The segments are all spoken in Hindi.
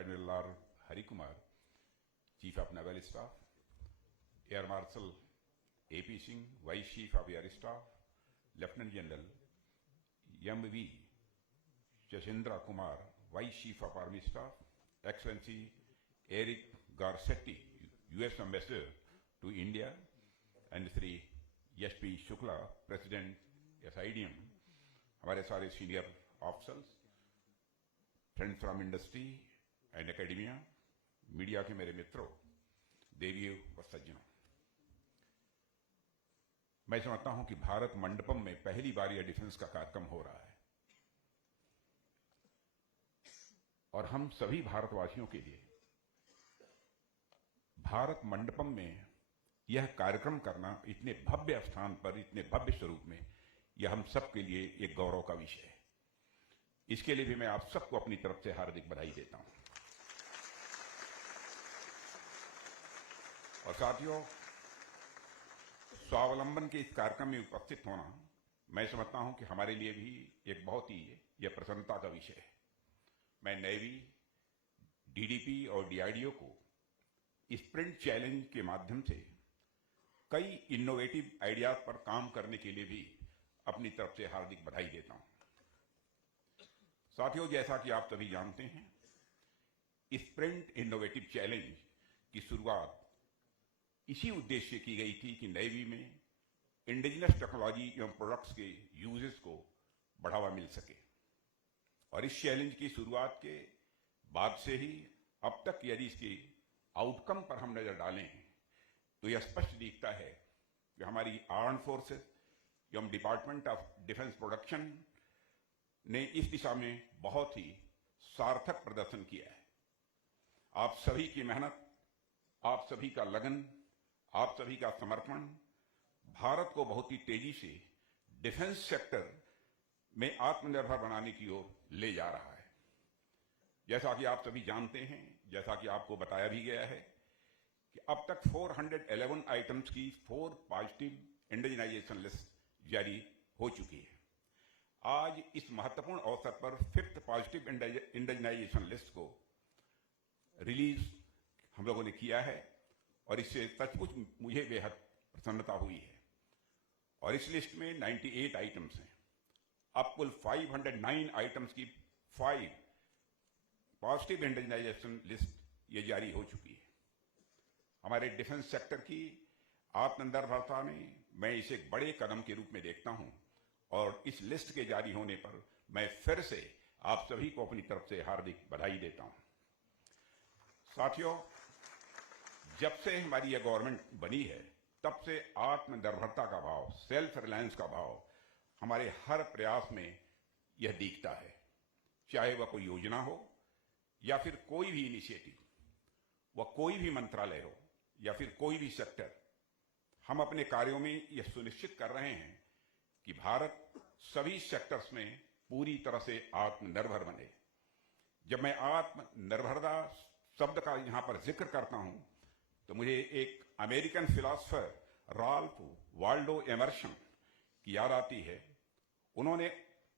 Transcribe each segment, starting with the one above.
Admiral R. Hari Kumar, Chief of Naval Staff, Air Marshal A.P. Singh, Vice Chief of Air Staff, Lieutenant General M.V. Jashindra Kumar, Vice Chief of Army Staff, Excellency Eric Garcetti, U.S. Ambassador to India, and Sri S.P. Shukla, President SIDM, हमारे सारे senior officers, friends from industry and academia, media के मेरे मित्रों, देवियों व सज्जनों, मैं समझता हूं कि भारत मंडपम में पहली बार यह डिफेंस का कार्यक्रम हो रहा है और हम सभी भारतवासियों के लिए भारत मंडपम में यह कार्यक्रम करना इतने भव्य स्थान पर, इतने भव्य स्वरूप में, यह हम सबके लिए एक गौरव का विषय है। इसके लिए भी मैं आप सबको अपनी तरफ से हार्दिक बधाई देता हूं। और साथियों, स्वावलंबन के इस कार्यक्रम में उपस्थित होना मैं समझता हूं कि हमारे लिए भी एक बहुत ही यह प्रसन्नता का विषय है। मैं नेवी, डीडीपी और डीआरडीओ को स्प्रिंट चैलेंज के माध्यम से कई इनोवेटिव आइडियाज पर काम करने के लिए भी अपनी तरफ से हार्दिक बधाई देता हूं। साथियों, जैसा कि आप सभी जानते हैं, स्प्रिंट इनोवेटिव चैलेंज की शुरुआत इसी उद्देश्य से की गई थी कि नेवी में इंडिजिनस टेक्नोलॉजी एवं प्रोडक्ट्स के यूजेस को बढ़ावा मिल सके। और इस चैलेंज की शुरुआत के बाद से ही अब तक यदि इसके आउटकम पर हम नजर डालें तो यह स्पष्ट दिखता है कि हमारी आर्म फोर्सेस एवं डिपार्टमेंट ऑफ डिफेंस प्रोडक्शन ने इस दिशा में बहुत ही सार्थक प्रदर्शन किया है। आप सभी की मेहनत, आप सभी का लगन, आप सभी का समर्पण भारत को बहुत ही तेजी से डिफेंस सेक्टर में आत्मनिर्भर बनाने की ओर ले जा रहा है। जैसा कि आप सभी जानते हैं, जैसा कि आपको बताया भी गया है कि अब तक 411 आइटम्स की 4 पॉजिटिव इंडिजिनाइजेशन लिस्ट जारी हो चुकी है। आज इस महत्वपूर्ण अवसर पर 5th पॉजिटिव इंडिजिनाइजेशन लिस्ट को रिलीज हम लोगों ने किया है और इससे सचमुच मुझे बेहद प्रसन्नता हुई है। और इस लिस्ट में 98 आइटम्स हैं। अब कुल 509 आइटम्स की 5 पॉजिटिव इंडिजिनाइजेशन लिस्ट ये जारी हो चुकी है। हमारे डिफेंस सेक्टर की आत्मनिर्भरता में मैं इसे एक बड़े कदम के रूप में देखता हूं और इस लिस्ट के जारी होने पर मैं फिर से आप सभी को अपनी तरफ से हार्दिक बधाई देता हूं। साथियों, जब से हमारी यह गवर्नमेंट बनी है तब से आत्मनिर्भरता का भाव, सेल्फ रिलायंस का भाव हमारे हर प्रयास में यह दिखता है। चाहे वह कोई योजना हो या फिर कोई भी इनिशिएटिव, वह कोई भी मंत्रालय हो या फिर कोई भी सेक्टर, हम अपने कार्यों में यह सुनिश्चित कर रहे हैं कि भारत सभी सेक्टर्स में पूरी तरह से आत्मनिर्भर बने। जब मैं आत्मनिर्भरता शब्द का यहां पर जिक्र करता हूं तो मुझे एक American philosopher Ralph Waldo Emerson की याद आती है। उन्होंने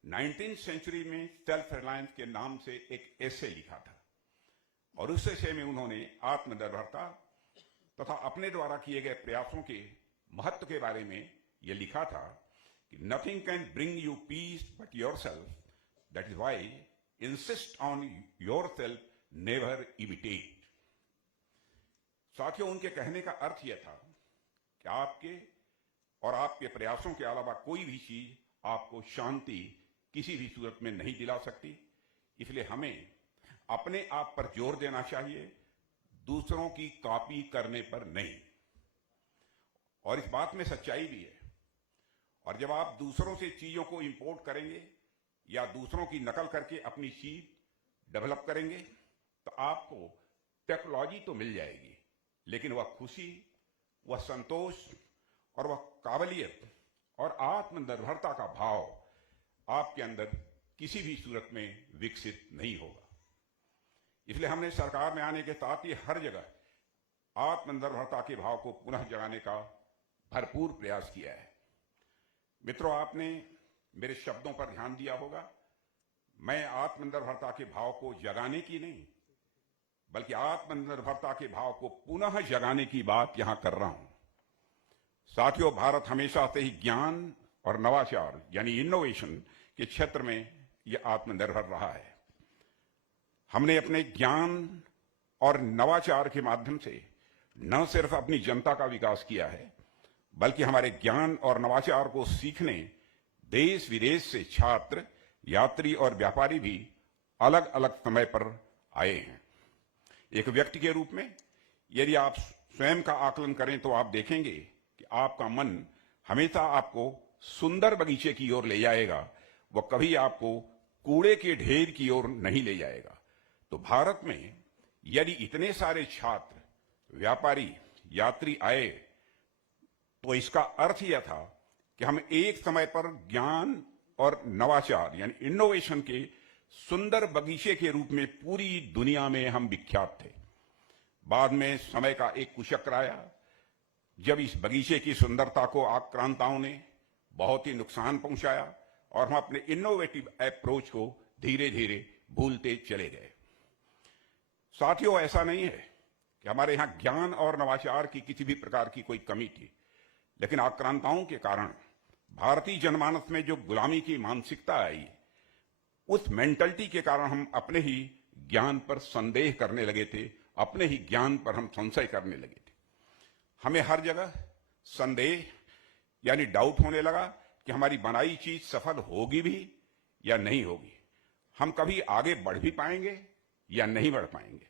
19th सेंचुरी में सेल्फ रिलायंस के नाम से एक एसे लिखा था और उस एसे में उन्होंने आत्मनिर्भरता तथा अपने द्वारा किए गए प्रयासों के महत्व के बारे में यह लिखा था कि nothing can bring you peace but yourself, that is why insist on yourself, never imitate. साथियों, उनके कहने का अर्थ यह था कि आपके और आपके प्रयासों के अलावा कोई भी चीज आपको शांति किसी भी सूरत में नहीं दिला सकती। इसलिए हमें अपने आप पर जोर देना चाहिए, दूसरों की कॉपी करने पर नहीं। और इस बात में सच्चाई भी है। और जब आप दूसरों से चीजों को इंपोर्ट करेंगे या दूसरों की नकल करके अपनी चीज डेवलप करेंगे तो आपको टेक्नोलॉजी तो मिल जाएगी, लेकिन वह खुशी, वह संतोष और वह काबिलियत और आत्मनिर्भरता का भाव आपके अंदर किसी भी सूरत में विकसित नहीं होगा। इसलिए हमने सरकार में आने के साथ ही हर जगह आत्मनिर्भरता के भाव को पुनः जगाने का भरपूर प्रयास किया है। मित्रों, आपने मेरे शब्दों पर ध्यान दिया होगा। मैं आत्मनिर्भरता के भाव को जगाने की नहीं बल्कि आत्मनिर्भरता के भाव को पुनः जगाने की बात यहां कर रहा हूं। साथियों, भारत हमेशा से ही ज्ञान और नवाचार यानी इनोवेशन के क्षेत्र में यह आत्मनिर्भर रहा है। हमने अपने ज्ञान और नवाचार के माध्यम से न सिर्फ अपनी जनता का विकास किया है, बल्कि हमारे ज्ञान और नवाचार को सीखने देश विदेश से छात्र, यात्री और व्यापारी भी अलग अलग समय पर आए हैं। एक व्यक्ति के रूप में यदि आप स्वयं का आकलन करें तो आप देखेंगे कि आपका मन हमेशा आपको सुंदर बगीचे की ओर ले जाएगा, वह कभी आपको कूड़े के ढेर की ओर नहीं ले जाएगा। तो भारत में यदि इतने सारे छात्र, व्यापारी, यात्री आए तो इसका अर्थ यह था कि हम एक समय पर ज्ञान और नवाचार यानी इनोवेशन के सुंदर बगीचे के रूप में पूरी दुनिया में हम विख्यात थे। बाद में समय का एक कुचक्र आया जब इस बगीचे की सुंदरता को आक्रांताओं ने बहुत ही नुकसान पहुंचाया और हम अपने इनोवेटिव अप्रोच को धीरे धीरे भूलते चले गए। साथियों, ऐसा नहीं है कि हमारे यहां ज्ञान और नवाचार की किसी भी प्रकार की कोई कमी थी, लेकिन आक्रांताओं के कारण भारतीय जनमानस में जो गुलामी की मानसिकता आई, उस मेंटलिटी के कारण हम अपने ही ज्ञान पर संदेह करने लगे थे, अपने ही ज्ञान पर हम संशय करने लगे थे। हमें हर जगह संदेह यानी डाउट होने लगा कि हमारी बनाई चीज सफल होगी भी या नहीं होगी, हम कभी आगे बढ़ भी पाएंगे या नहीं बढ़ पाएंगे।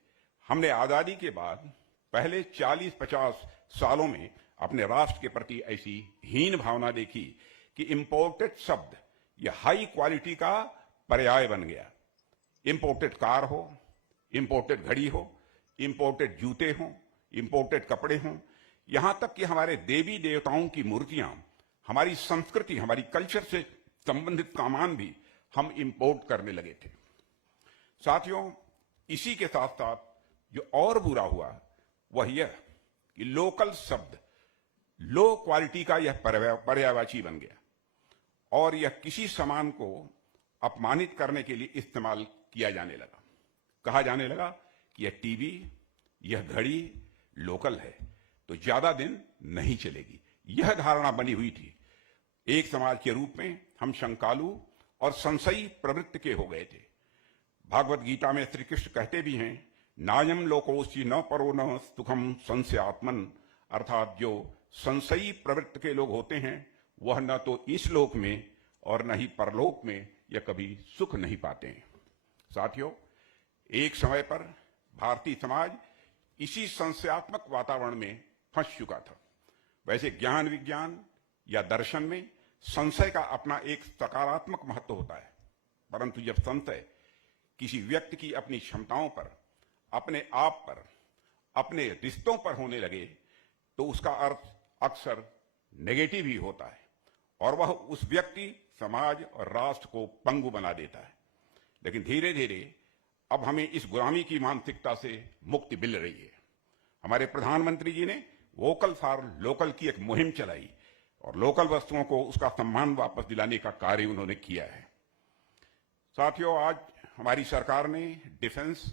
हमने आजादी के बाद पहले 40-50 सालों में अपने राष्ट्र के प्रति ऐसी हीन भावना देखी कि इंपोर्टेड शब्द यह हाई क्वालिटी का पर्याय बन गया। इंपोर्टेड कार हो, इंपोर्टेड घड़ी हो, इंपोर्टेड जूते हो, इंपोर्टेड कपड़े हों, यहां तक कि हमारे देवी देवताओं की मूर्तियां, हमारी संस्कृति, हमारी कल्चर से संबंधित सामान भी हम इंपोर्ट करने लगे थे। साथियों, इसी के साथ साथ जो और बुरा हुआ वह यह कि लोकल शब्द लो क्वालिटी का यह पर्यायवाची बन गया और यह किसी सामान को अपमानित करने के लिए इस्तेमाल किया जाने लगा। कहा जाने लगा कि यह टीवी, यह घड़ी लोकल है तो ज्यादा दिन नहीं चलेगी। यह धारणा बनी हुई थी। एक समाज के रूप में हम शंकालु और संशयी प्रवृत्ति के हो गए थे। भागवत गीता में श्री कृष्ण कहते भी हैं, नायम लोकोस्ति न परो न सुखम संशयात्मन, अर्थात जो संशयी प्रवृत्ति के लोग होते हैं वह न तो इस लोक में और न ही परलोक में यह कभी सुख नहीं पाते हैं। साथियों, एक समय पर भारतीय समाज इसी संशयात्मक वातावरण में फंस चुका था। वैसे ज्ञान विज्ञान या दर्शन में संशय का अपना एक सकारात्मक महत्व होता है, परंतु जब संशय किसी व्यक्ति की अपनी क्षमताओं पर, अपने आप पर, अपने रिश्तों पर होने लगे तो उसका अर्थ अक्सर नेगेटिव ही होता है और वह उस व्यक्ति, समाज और राष्ट्र को पंगु बना देता है। लेकिन धीरे धीरे अब हमें इस गुलामी की मानसिकता से मुक्ति मिल रही है। हमारे प्रधानमंत्री जी ने वोकल फॉर लोकल की एक मुहिम चलाई और लोकल वस्तुओं को उसका सम्मान वापस दिलाने का कार्य उन्होंने किया है। साथियों, आज हमारी सरकार ने डिफेंस,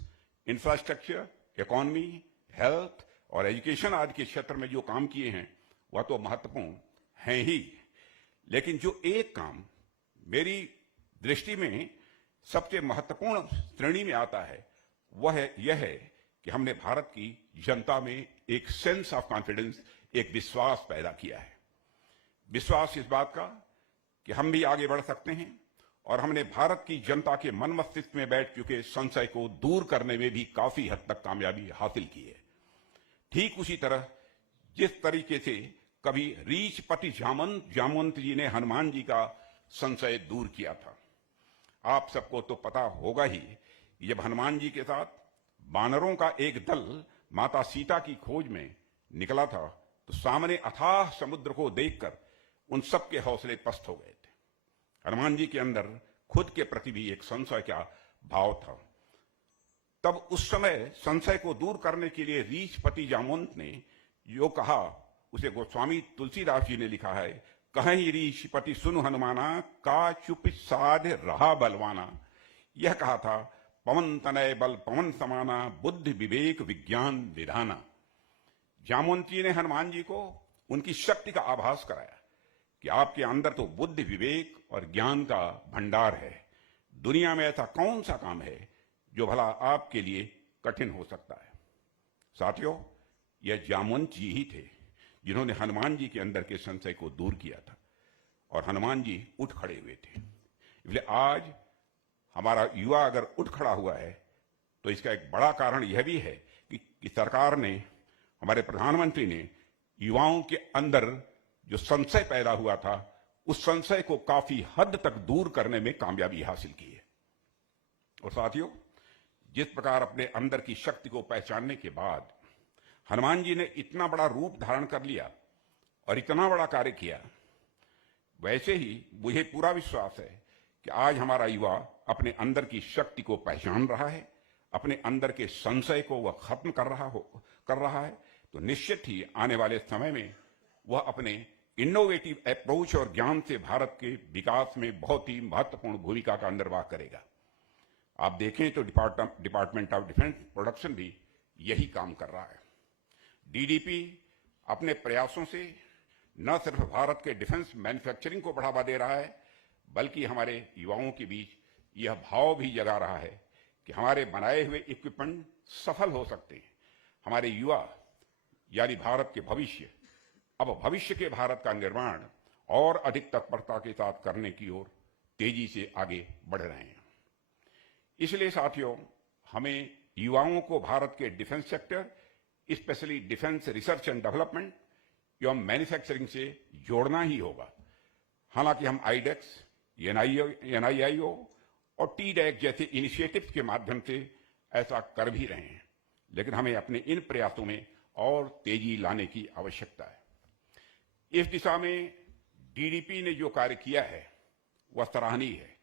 इंफ्रास्ट्रक्चर, इकोनॉमी, हेल्थ और एजुकेशन आदि के क्षेत्र में जो काम किए हैं वह तो महत्वपूर्ण हैं ही, लेकिन जो एक काम मेरी दृष्टि में सबसे महत्वपूर्ण श्रेणी में आता है वह यह है कि हमने भारत की जनता में एक सेंस ऑफ कॉन्फिडेंस, एक विश्वास पैदा किया है। विश्वास इस बात का कि हम भी आगे बढ़ सकते हैं और हमने भारत की जनता के मन मस्तिष्क में बैठ चुके संशय को दूर करने में भी काफी हद तक कामयाबी हासिल की है। ठीक उसी तरह जिस तरीके से कभी रीछपति जामवंत जी ने हनुमान जी का संशय दूर किया था। आप सबको तो पता होगा ही, जब हनुमान जी के साथ बानरों का एक दल माता सीता की खोज में निकला था तो सामने अथाह समुद्र को देखकर उन सबके हौसले पस्त हो गए थे। हनुमान जी के अंदर खुद के प्रति भी एक संशय का भाव था। तब उस समय संशय को दूर करने के लिए रीछपति जामवंत ने जो कहा उसे गोस्वामी तुलसीदास जी ने लिखा है, कहीं रीछपति सुनु हनुमाना, का चुप साध रहा बलवाना। यह कहा था, पवन तनय बल पवन समाना बुद्धि विवेक विज्ञान निधाना। जामवंत जी ने हनुमान जी को उनकी शक्ति का आभास कराया कि आपके अंदर तो बुद्धि विवेक और ज्ञान का भंडार है। दुनिया में ऐसा कौन सा काम है जो भला आपके लिए कठिन हो सकता है। साथियों, यह जामवंत जी ही थे जिन्होंने हनुमान जी के अंदर के संशय को दूर किया था और हनुमान जी उठ खड़े हुए थे। इसलिए आज हमारा युवा अगर उठ खड़ा हुआ है तो इसका एक बड़ा कारण यह भी है कि सरकार ने, हमारे प्रधानमंत्री ने युवाओं के अंदर जो संशय पैदा हुआ था उस संशय को काफी हद तक दूर करने में कामयाबी हासिल की है। और साथियों, जिस प्रकार अपने अंदर की शक्ति को पहचानने के बाद हनुमान जी ने इतना बड़ा रूप धारण कर लिया और इतना बड़ा कार्य किया, वैसे ही मुझे पूरा विश्वास है कि आज हमारा युवा अपने अंदर की शक्ति को पहचान रहा है, अपने अंदर के संशय को वह खत्म कर रहा है, तो निश्चित ही आने वाले समय में वह अपने इनोवेटिव अप्रोच और ज्ञान से भारत के विकास में बहुत ही महत्वपूर्ण भूमिका का निर्वाह करेगा। आप देखें तो डिपार्टमेंट ऑफ डिफेंस प्रोडक्शन भी यही काम कर रहा है। डीडीपी अपने प्रयासों से न सिर्फ भारत के डिफेंस मैन्युफैक्चरिंग को बढ़ावा दे रहा है, बल्कि हमारे युवाओं के बीच यह भाव भी जगा रहा है कि हमारे बनाए हुए इक्विपमेंट सफल हो सकते हैं। हमारे युवा यानी भारत के भविष्य, अब भविष्य के भारत का निर्माण और अधिक तत्परता के साथ करने की ओर तेजी से आगे बढ़ रहे हैं। इसलिए साथियों, हमें युवाओं को भारत के defence sector, specially defence research and development एवं मैन्युफैक्चरिंग से जोड़ना ही होगा। हालांकि हम आईडेक्स, NIIO और TDAC जैसे इनिशिएटिव्स के माध्यम से ऐसा कर भी रहे हैं, लेकिन हमें अपने इन प्रयासों में और तेजी लाने की आवश्यकता है। इस दिशा में डीडीपी ने जो कार्य किया है वह सराहनीय है।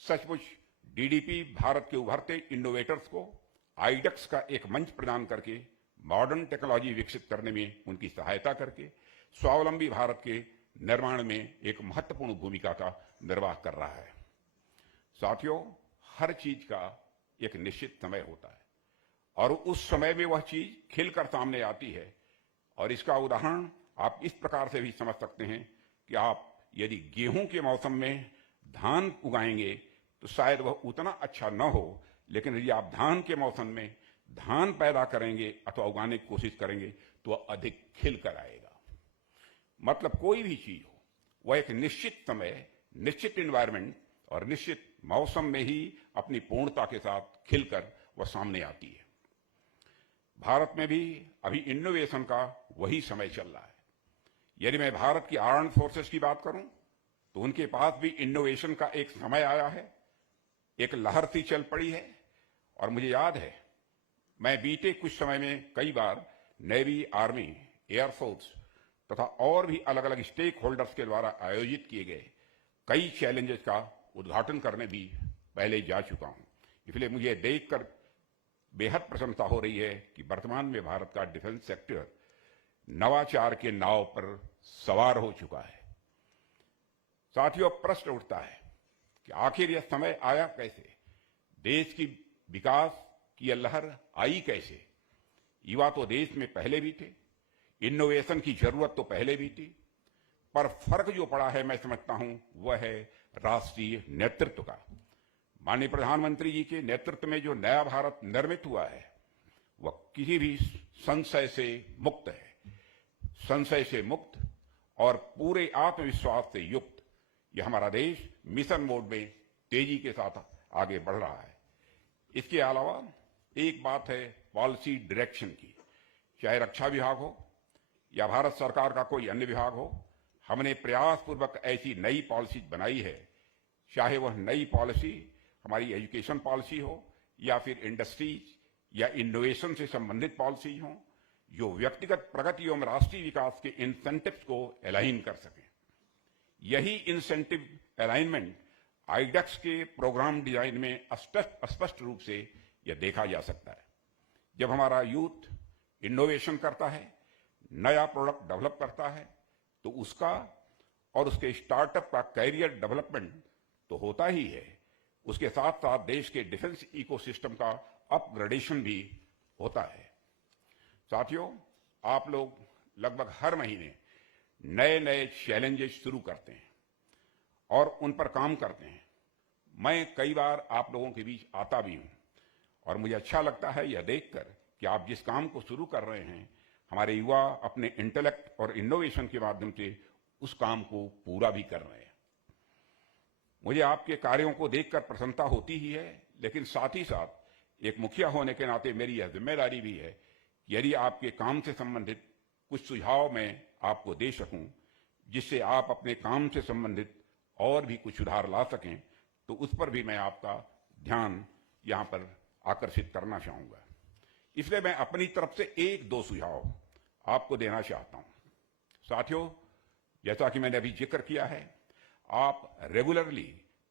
सचमुच डीडीपी भारत के उभरते इनोवेटर्स को आईडेक्स का एक मंच प्रदान करके मॉडर्न टेक्नोलॉजी विकसित करने में उनकी सहायता करके स्वावलंबी भारत के निर्माण में एक महत्वपूर्ण भूमिका का निर्वाह कर रहा है। साथियों, हर चीज का एक निश्चित समय होता है और उस समय में वह चीज खिलकर सामने आती है। और इसका उदाहरण आप इस प्रकार से भी समझ सकते हैं कि आप यदि गेहूं के मौसम में धान उगाएंगे तो शायद वह उतना अच्छा न हो, लेकिन यदि आप धान के मौसम में धान पैदा करेंगे अथवा उगाने की कोशिश करेंगे तो वह अधिक खिल कर आएगा। मतलब कोई भी चीज हो, वह एक निश्चित समय, निश्चित एनवायरनमेंट और निश्चित मौसम में ही अपनी पूर्णता के साथ खिलकर वह सामने आती है। भारत में भी अभी इनोवेशन का वही समय चल रहा है। यदि मैं भारत की आर्म्ड फोर्सेस की बात करूं तो उनके पास भी इनोवेशन का एक समय आया है, एक लहर सी चल पड़ी है। और मुझे याद है, मैं बीते कुछ समय में कई बार नेवी, आर्मी, एयरफोर्स तथा और भी अलग अलग स्टेक होल्डर्स के द्वारा आयोजित किए गए कई चैलेंजेस का उद्घाटन करने भी पहले जा चुका हूं। इसलिए मुझे देखकर बेहद प्रसन्नता हो रही है कि वर्तमान में भारत का डिफेंस सेक्टर नवाचार के नाव पर सवार हो चुका है। साथियों, प्रश्न उठता है कि आखिर यह समय आया कैसे, देश की विकास की यह लहर आई कैसे। युवा तो देश में पहले भी थे, इनोवेशन की जरूरत तो पहले भी थी, पर फर्क जो पड़ा है मैं समझता हूं वह है राष्ट्रीय नेतृत्व का। माननीय प्रधानमंत्री जी के नेतृत्व में जो नया भारत निर्मित हुआ है वह किसी भी संशय से मुक्त है, संशय से मुक्त और पूरे आत्मविश्वास से युक्त। यह हमारा देश मिशन मोड में तेजी के साथ आगे बढ़ रहा है। इसके अलावा एक बात है पॉलिसी डायरेक्शन की, चाहे रक्षा विभाग हो या भारत सरकार का कोई अन्य विभाग हो, हमने प्रयासपूर्वक ऐसी नई पॉलिसी बनाई है, चाहे वह नई पॉलिसी हमारी एजुकेशन पॉलिसी हो या फिर इंडस्ट्रीज या इनोवेशन से संबंधित पॉलिसी हो, जो व्यक्तिगत प्रगति एवं राष्ट्रीय विकास के इंसेंटिव्स को अलाइन कर सके। यही इंसेंटिव अलाइनमेंट आईडेक्स के प्रोग्राम डिजाइन में स्पष्ट रूप से यह देखा जा सकता है। जब हमारा यूथ इनोवेशन करता है, नया प्रोडक्ट डेवलप करता है, तो उसका और उसके स्टार्टअप का कैरियर डेवलपमेंट तो होता ही है, उसके साथ साथ देश के डिफेंस इकोसिस्टम का अपग्रेडेशन भी होता है। साथियों, आप लोग लगभग हर महीने नए नए चैलेंजेस शुरू करते हैं और उन पर काम करते हैं। मैं कई बार आप लोगों के बीच आता भी हूं और मुझे अच्छा लगता है यह देखकर कि आप जिस काम को शुरू कर रहे हैं, हमारे युवा अपने इंटेलेक्ट और इनोवेशन के माध्यम से उस काम को पूरा भी कर रहे हैं। मुझे आपके कार्यों को देखकर प्रसन्नता होती ही है, लेकिन साथ ही साथ एक मुखिया होने के नाते मेरी यह जिम्मेदारी भी है कि यदि आपके काम से संबंधित कुछ सुझाव मैं आपको दे सकूं, जिससे आप अपने काम से संबंधित और भी कुछ सुधार ला सकें, तो उस पर भी मैं आपका ध्यान यहां पर आकर्षित करना चाहूंगा। इसलिए मैं अपनी तरफ से एक दो सुझाव आपको देना चाहता हूं। साथियों, जैसा कि मैंने अभी जिक्र किया है, आप रेगुलरली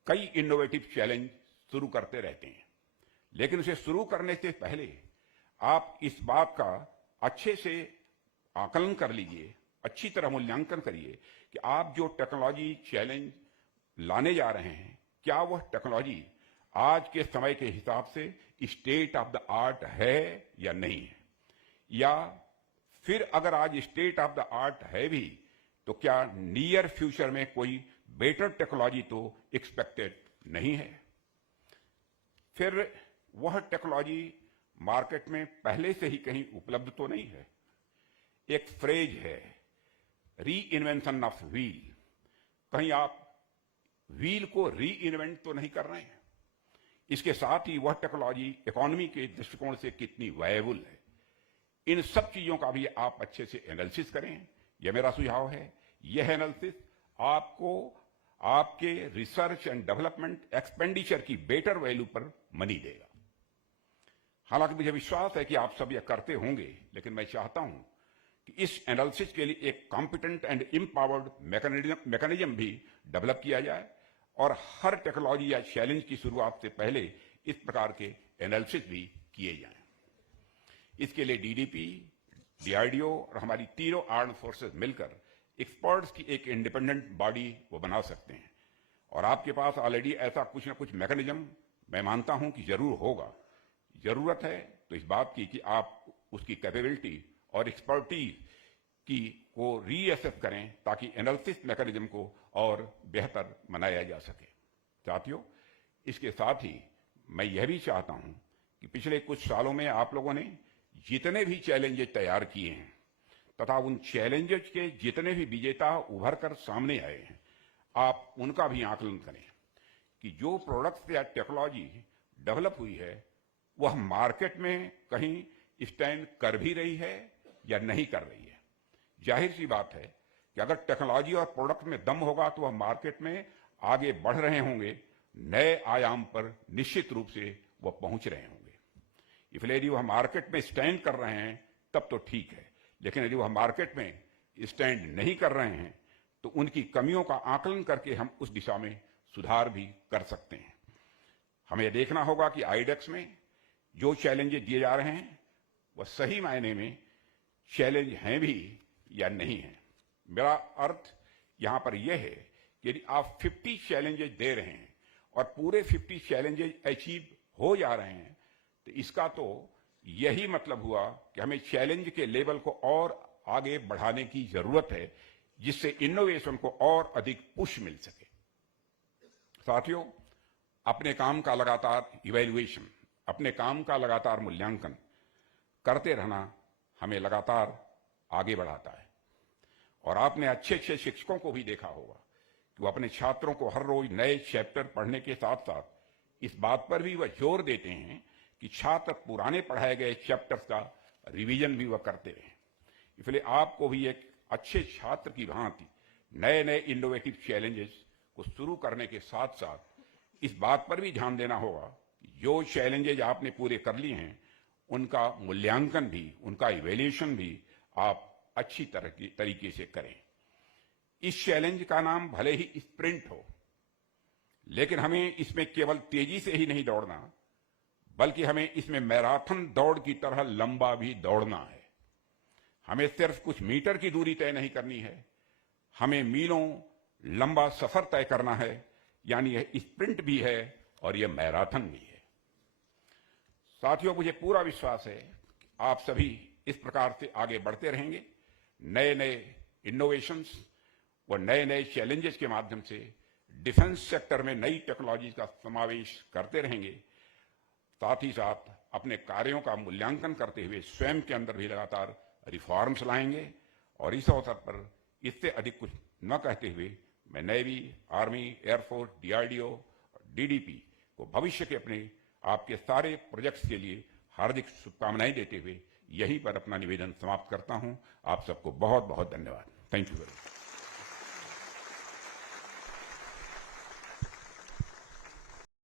कई इनोवेटिव चैलेंज शुरू करते रहते हैं, लेकिन उसे शुरू करने से पहले आप इस बात का अच्छे से आकलन कर लीजिए, अच्छी तरह मूल्यांकन करिए कि आप जो टेक्नोलॉजी चैलेंज लाने जा रहे हैं, क्या वह टेक्नोलॉजी आज के समय के हिसाब से स्टेट ऑफ द आर्ट है या नहीं है, या फिर अगर आज स्टेट ऑफ द आर्ट है भी तो क्या नियर फ्यूचर में कोई बेटर टेक्नोलॉजी तो एक्सपेक्टेड नहीं है। फिर वह टेक्नोलॉजी मार्केट में पहले से ही कहीं उपलब्ध तो नहीं है। एक फ्रेज है, री इन्वेंशन ऑफ व्हील। कहीं आप व्हील को री इन्वेंट तो नहीं कर रहे हैं। इसके साथ ही वह टेक्नोलॉजी इकोनॉमी के दृष्टिकोण से कितनी वायबल है, इन सब चीजों का भी आप अच्छे से एनालिसिस करें। यह मेरा सुझाव है। यह एनालिसिस आपको आपके रिसर्च एंड डेवलपमेंट एक्सपेंडिचर की बेटर वैल्यू पर मनी देगा। हालांकि मुझे विश्वास है कि आप सब यह करते होंगे, लेकिन मैं चाहता हूं कि इस एनालिसिस के लिए एक कॉम्पिटेंट एंड एम्पावर्ड मैकेनिज्म भी डेवलप किया जाए और हर टेक्नोलॉजी या चैलेंज की शुरुआत से पहले इस प्रकार के एनालिसिस भी किए जाएं। इसके लिए डीडीपी, डीआरडीओ और हमारी तीनों आर्म्ड फोर्सेस मिलकर एक्सपर्ट्स की एक इंडिपेंडेंट बॉडी वो बना सकते हैं। और आपके पास ऑलरेडी ऐसा कुछ ना कुछ मैकेनिज्म मैं मानता हूं कि जरूर होगा। जरूरत है तो इस बात की कि आप उसकी कैपेबिलिटी और एक्सपर्टीज की को रीअसेस करें, ताकि एनालिसिस मैकेनिज्म को और बेहतर बनाया जा सके। साथियों, इसके साथ ही मैं यह भी चाहता हूं कि पिछले कुछ सालों में आप लोगों ने जितने भी चैलेंजेस तैयार किए हैं तथा उन चैलेंजेस के जितने भी विजेता उभर कर सामने आए हैं, आप उनका भी आकलन करें कि जो प्रोडक्ट्स या टेक्नोलॉजी डेवलप हुई है वह मार्केट में कहीं स्टैंड कर भी रही है या नहीं कर रही है। जाहिर सी बात है कि अगर टेक्नोलॉजी और प्रोडक्ट में दम होगा तो वह मार्केट में आगे बढ़ रहे होंगे, नए आयाम पर निश्चित रूप से वह पहुंच रहे होंगे। इसलिए यदि वह मार्केट में स्टैंड कर रहे हैं तब तो ठीक है, लेकिन यदि वह मार्केट में स्टैंड नहीं कर रहे हैं तो उनकी कमियों का आकलन करके हम उस दिशा में सुधार भी कर सकते हैं। हमें देखना होगा कि आईडेक्स में जो चैलेंजेस दिए जा रहे हैं वह सही मायने में चैलेंज हैं भी या नहीं है। मेरा अर्थ यहां पर यह है कि यदि आप 50 चैलेंजेस दे रहे हैं और पूरे 50 चैलेंजेस अचीव हो जा रहे हैं तो इसका तो यही मतलब हुआ कि हमें चैलेंज के लेवल को और आगे बढ़ाने की जरूरत है, जिससे इनोवेशन को और अधिक पुश मिल सके। साथियों, अपने काम का लगातार इवैल्यूएशन, अपने काम का लगातार मूल्यांकन करते रहना हमें लगातार आगे बढ़ाता है। और आपने अच्छे अच्छे शिक्षकों को भी देखा होगा कि वो अपने छात्रों को हर रोज नए चैप्टर पढ़ने के साथ साथ इस बात पर भी वह जोर देते हैं कि छात्र पुराने पढ़ाए गए चैप्टर्स का रिवीजन भी वह करते रहे। इसलिए आपको भी एक अच्छे छात्र की भांति नए नए इनोवेटिव चैलेंजेस को शुरू करने के साथ साथ इस बात पर भी ध्यान देना होगा कि जो चैलेंजेज आपने पूरे कर लिए हैं उनका मूल्यांकन भी, उनका इवैल्यूएशन भी आप अच्छी तरीके से करें। इस चैलेंज का नाम भले ही स्प्रिंट हो, लेकिन हमें इसमें केवल तेजी से ही नहीं दौड़ना, बल्कि हमें इसमें मैराथन दौड़ की तरह लंबा भी दौड़ना है। हमें सिर्फ कुछ मीटर की दूरी तय नहीं करनी है, हमें मीलों लंबा सफर तय करना है। यानी यह स्प्रिंट भी है और यह मैराथन भी है। साथियों, मुझे पूरा विश्वास है कि आप सभी इस प्रकार से आगे बढ़ते रहेंगे, नए नए इनोवेशंस और नए नए चैलेंजेस के माध्यम से डिफेंस सेक्टर में नई टेक्नोलॉजी का समावेश करते रहेंगे। साथ ही साथ अपने कार्यों का मूल्यांकन करते हुए स्वयं के अंदर भी लगातार रिफॉर्म्स लाएंगे। और इस अवसर पर इससे अधिक कुछ न कहते हुए मैं navy, army, air force, DRDO, DDP को भविष्य के अपने आपके सारे प्रोजेक्ट्स के लिए हार्दिक शुभकामनाएं देते हुए यहीं पर अपना निवेदन समाप्त करता हूं। आप सबको बहुत बहुत धन्यवाद। Thank you very much.